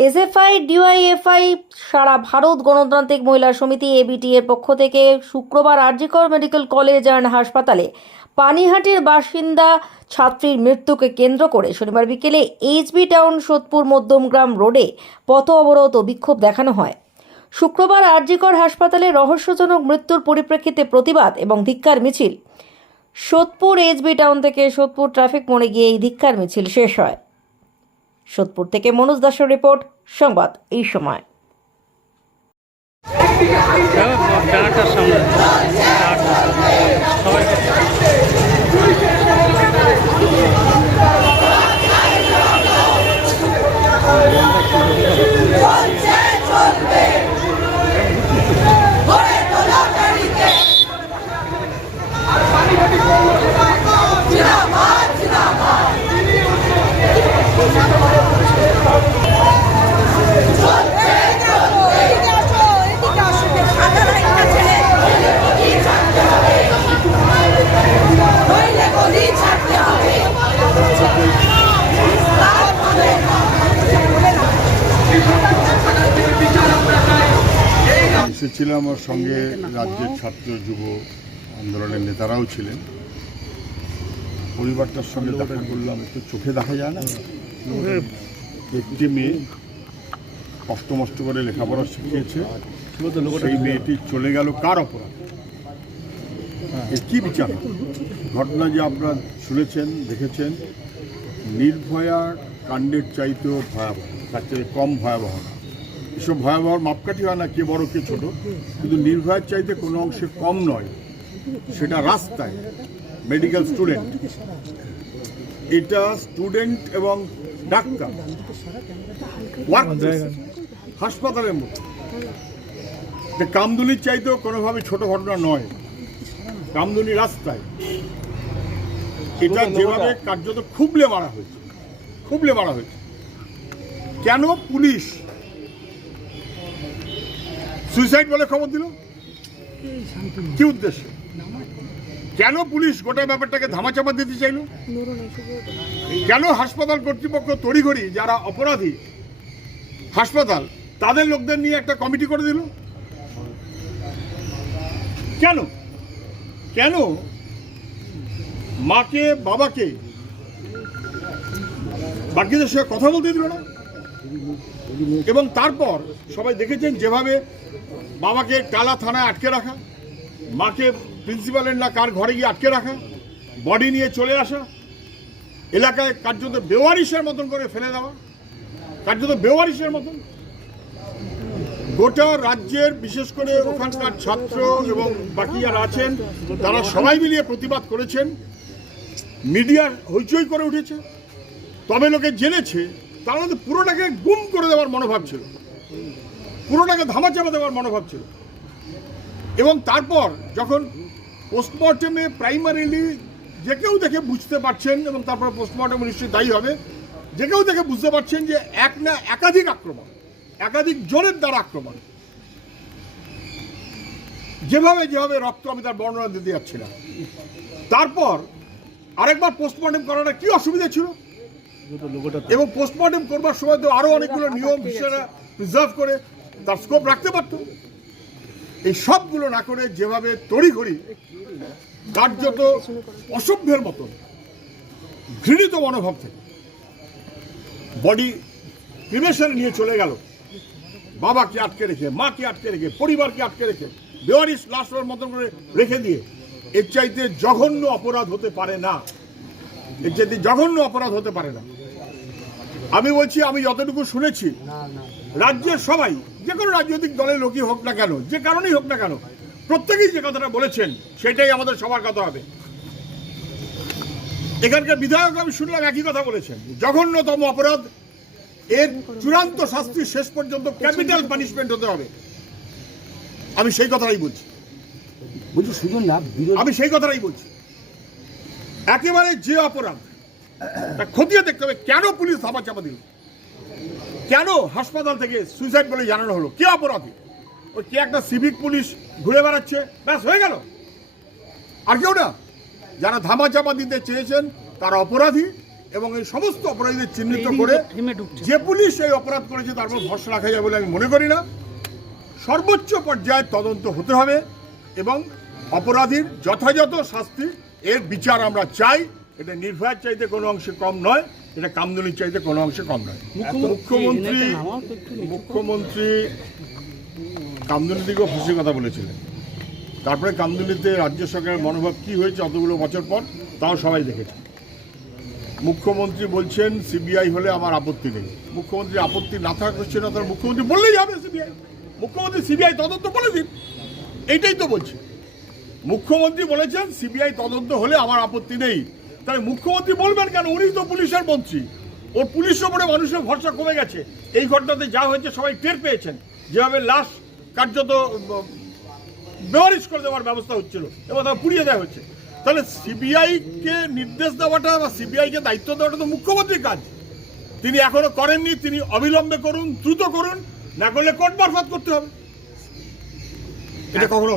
DYFI DYFI সারা ভারত গণতান্ত্রিক মহিলা সমিতি এবিটি এর পক্ষ থেকে শুক্রবার আরজিকর মেডিকেল কলেজ অ্যান্ড হাসপাতালে পানিহাটির বাসিন্দা ছাত্রীর মৃত্যুকে কেন্দ্র করে শনিবার বিকেলে এইচবি টাউন, সোদপুর, মধ্যমগ্রাম রোডে পথ অবরোধ ও বিক্ষোভ দেখানো হয়। শুক্রবার আরজিকর হাসপাতালে রহস্যজনক মৃত্যুর পরিপ্রেক্ষিতে প্রতিবাদ এবং ধিক্কার মিছিল। সোদপুর এইচবি টাউন থেকে সোদপুর ট্রাফিক মোড়ে গিয়ে এই ধিক্কার মিছিল শেষ হয়। সোদপুর থেকে মনোজ দাসের রিপোর্ট সংবাদ এই সময়। এসেছিলাম আমার সঙ্গে রাজ্যের ছাত্র যুব আন্দোলনের নেতারাও ছিলেন। পরিবারটার সঙ্গে দেখা করলাম একটু চোখে দেখা যায় না? একটি মেয়ে কষ্ট মষ্ট করে লেখাপড়া শিখিয়েছে। সেই মেয়েটি চলে গেল কার অপরাধ? এর কি বিচার ঘটনা যে আপনারা শুনেছেন দেখেছেন নির্ভয়া কাণ্ডের চাইতেও ভয়াবহ তার চেয়ে কম ভয়াবহ না। এসব ভয়াবহ মাপকাঠি হয় না কে বড় কে ছোট। কিন্তু নির্ভয়ের চাইতে কোনো অংশে কম নয় সেটা রাস্তায় মেডিকেল স্টুডেন্ট এটা স্টুডেন্ট এবং ডাক্তার। হাসপাতালের মতো। এটা কামদুনির চাইতেও কোনোভাবে ছোট ঘটনা নয়। কামদুলি রাস্তায়। এটা যেভাবে কার্যত খুবলে মারা হয়েছে খুবলে মারা হয়েছে। কেন পুলিশ সুইসাইড বলে খবর দিল? কি উদ্দেশ্য? কেন পুলিশ গোটা ব্যাপারটাকে ধামাচাপা দিতে চাইল? কেন হাসপাতাল কর্তৃপক্ষ তড়িঘড়ি যারা অপরাধী হাসপাতাল, তাদের লোকদের নিয়ে একটা কমিটি করে দিল? কেন? কেন মাকে, বাবাকে বাকিদের সঙ্গে কথা বলতে দিল না? এবং তারপর সবাই দেখেছেন যেভাবে বাবাকে টালা থানায় আটকে রাখা, মাকে প্রিন্সিপালের না কার ঘরে গিয়ে আটকে রাখা, বডি নিয়ে চলে আসা, এলাকায় কার্যত বেওয়ারিশের মতন করে ফেলে দেওয়া, কার্যত বেওয়ারিশের মতন। গোটা রাজ্যের বিশেষ করে ওখানকার ছাত্র এবং বাকি যারা আছেন, তারা সবাই মিলিয়ে প্রতিবাদ করেছেন। মিডিয়া হইচই করে উঠেছে। তবে লোকে জেনেছে তার মধ্যে পুরোটাকে গুম করে দেওয়ার মনোভাব ছিল। পুরোটাকে ধামাচাপা দেওয়ার মনোভাব ছিল। এবং তারপর যখন পোস্টমর্টমে প্রাইমারিলি যে কেউ দেখে বুঝতে পারছেন এবং তারপরে পোস্টমর্টম নিশ্চয়ই দায়ী হবে, যে কেউ দেখে বুঝতে পারছেন যে এক না, একাধিক আক্রমণ, একাধিক জনের দ্বারা আক্রমণ, যেভাবে যেভাবে রক্ত আমি তার বর্ণনা দিতে যাচ্ছি না তারপর আরেকবার পোস্টমর্টম করাটা কি অসুবিধা ছিল? এবং পোস্টমর্টম করবার সময় তো আরও অনেকগুলো নিয়ম বিষয়রা প্রিজার্ভ করে তার স্কোপ রাখতে পারতো। এই সবগুলো না করে যেভাবে তড়িঘড়ি কার্যত অসভ্যের মতন ঘৃণিত মনোভাব থেকে বডি ক্রিমেশন নিয়ে চলে গেল। বাবাকে আটকে রেখে মাকে আটকে রেখে পরিবারকে আটকে রেখে বেওয়ারিশ লাশের মতন করে রেখে দিয়ে এর চাইতে জঘন্য অপরাধ হতে পারে না। এর চাইতে জঘন্য অপরাধ হতে পারে না। আমি বলছি আমি যতটুকু শুনেছি রাজ্যের সবাই যে কোনো রাজনৈতিক দলের লোকই হোক না কেন যে কারণেই হোক না কেন প্রত্যেকেই যে কথাটা বলেছেন সেটাই আমাদের সবার কথা হবে। এখানকার বিধায়ক আমি শুনলাম একই কথা বলেছেন জঘন্যতম অপরাধ এর চূড়ান্ত শাস্তি শেষ পর্যন্ত ক্যাপিটাল পানিশমেন্ট হতে হবে। আমি সেই কথাটাই বলছি। বলছি শুধু না আমি সেই কথাটাই বলছি। একেবারে যে অপরাধ তা খতিয়ে দেখতে হবে কেন পুলিশ ধামা চাপা দিল? কেন হাসপাতাল থেকে সুইসাইড বলে জানানো হলো? কে অপরাধী? ওই কে একটা সিভিক পুলিশ ঘুরে বেড়াচ্ছে? ব্যাস হয়ে গেল। আর কেউ না। যারা ধামা চাপা দিতে চেয়েছেন তারা অপরাধী এবং এই সমস্ত অপরাধীদের চিহ্নিত করে যে পুলিশ এই অপরাধ করেছে তার উপর ভরসা রাখা যায় বলে আমি মনে করি না। সর্বোচ্চ পর্যায়ে তদন্ত হতে হবে এবং অপরাধীর যথাযথ শাস্তি এর বিচার আমরা চাই। এটা নির্ভয়ার চাইতে কোনো অংশে কম নয় এটা কামদুনির চাইতে কোনো অংশে কম নয়। মুখ্যমন্ত্রী মুখ্যমন্ত্রী কামদুনি দিকেও ফাঁসির কথা বলেছিলেন। তারপরে কামদুনিতে রাজ্য সরকারের মনোভাব কি হয়েছে অতগুলো বছর পর তাও সবাই দেখেছে। মুখ্যমন্ত্রী বলছেন সিবিআই হলে আমার আপত্তি নেই। মুখ্যমন্ত্রী আপত্তি না থাকা হচ্ছে না তার মুখ্যমন্ত্রী বললেই হবে সিবিআই। মুখ্যমন্ত্রী সিবিআই তদন্ত বলে দিন। এইটাই তো বলছি। মুখ্যমন্ত্রী বলেছেন সিবিআই তদন্ত হলে আমার আপত্তি নেই। তাহলে মুখ্যমন্ত্রী বলবেন কেন? উনি তো পুলিশের মন্ত্রী। ওর পুলিশের উপরে মানুষের ভরসা কমে গেছে। এই ঘটনাতে যা হয়েছে সবাই টের পেয়েছেন। যেভাবে লাশ কার্যত বেওয়ারিশ করে দেওয়ার ব্যবস্থা হচ্ছিল এবং তা পুড়িয়ে দেওয়া হচ্ছে তাহলে সিবিআই কে নির্দেশ দেওয়াটা বা সিবিআই কে দায়িত্ব দেওয়াটা তো মুখ্যমন্ত্রীর কাজ। তিনি এখনও করেননি, তিনি অবিলম্বে করুন, দ্রুত করুন, না করলে কোর্ট মারফত করতে হবে। এটা কখনো